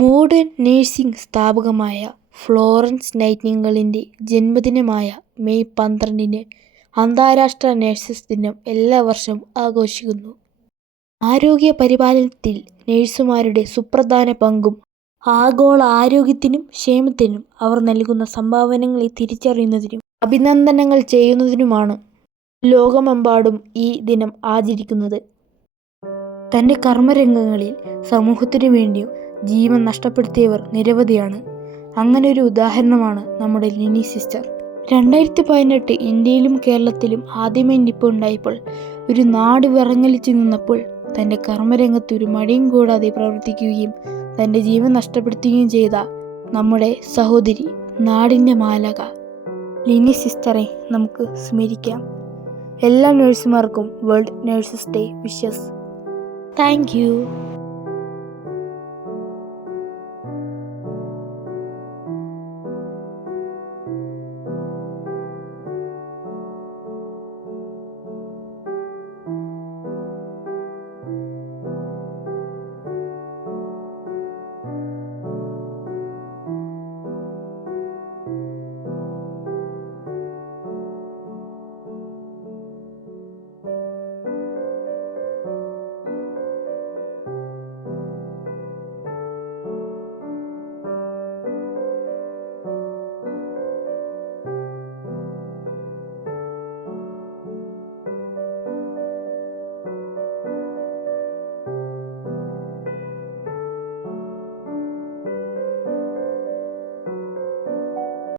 Modern nursing സ്ഥാപകമായ Florence നൈറ്റിംഗേലിൻ്റെ ജന്മദിനമായ May 12-ന് അന്താരാഷ്ട്ര nurses ദിനം എല്ലാ വർഷവും ആഘോഷിക്കുന്നു. ആരോഗ്യ പരിപാലനത്തിൽ നഴ്സുമാരുടെ സുപ്രധാന പങ്കും ആഗോള ആരോഗ്യത്തിനും ക്ഷേമത്തിനും അവർ നൽകുന്ന സംഭാവനകളെ തിരിച്ചറിയുന്നതിനും അഭിനന്ദനങ്ങൾ ചെയ്യുന്നതിനുമാണ് ലോകമെമ്പാടും ഈ ദിനം ആചരിക്കുന്നത്. തൻ്റെ കർമ്മരംഗങ്ങളിൽ സമൂഹത്തിനു വേണ്ടിയും ജീവൻ നഷ്ടപ്പെടുത്തിയവർ നിരവധിയാണ്. അങ്ങനൊരു ഉദാഹരണമാണ് നമ്മുടെ ലിനി സിസ്റ്റർ. 2018 ഇന്ത്യയിലും കേരളത്തിലും ആദ്യമായി നിപ്പ ഉണ്ടായപ്പോൾ ഒരു നാട് വിറങ്ങലിച്ചു നിന്നപ്പോൾ തൻ്റെ കർമ്മരംഗത്ത് ഒരു മടിയും കൂടാതെ പ്രവർത്തിക്കുകയും തൻ്റെ ജീവൻ നഷ്ടപ്പെടുത്തുകയും ചെയ്ത നമ്മുടെ സഹോദരി, നാടിൻ്റെ മാലാഖ ലിനി സിസ്റ്ററെ നമുക്ക് സ്മരിക്കാം. എല്ലാ നഴ്സുമാർക്കും world nurses day wishes. Thank U.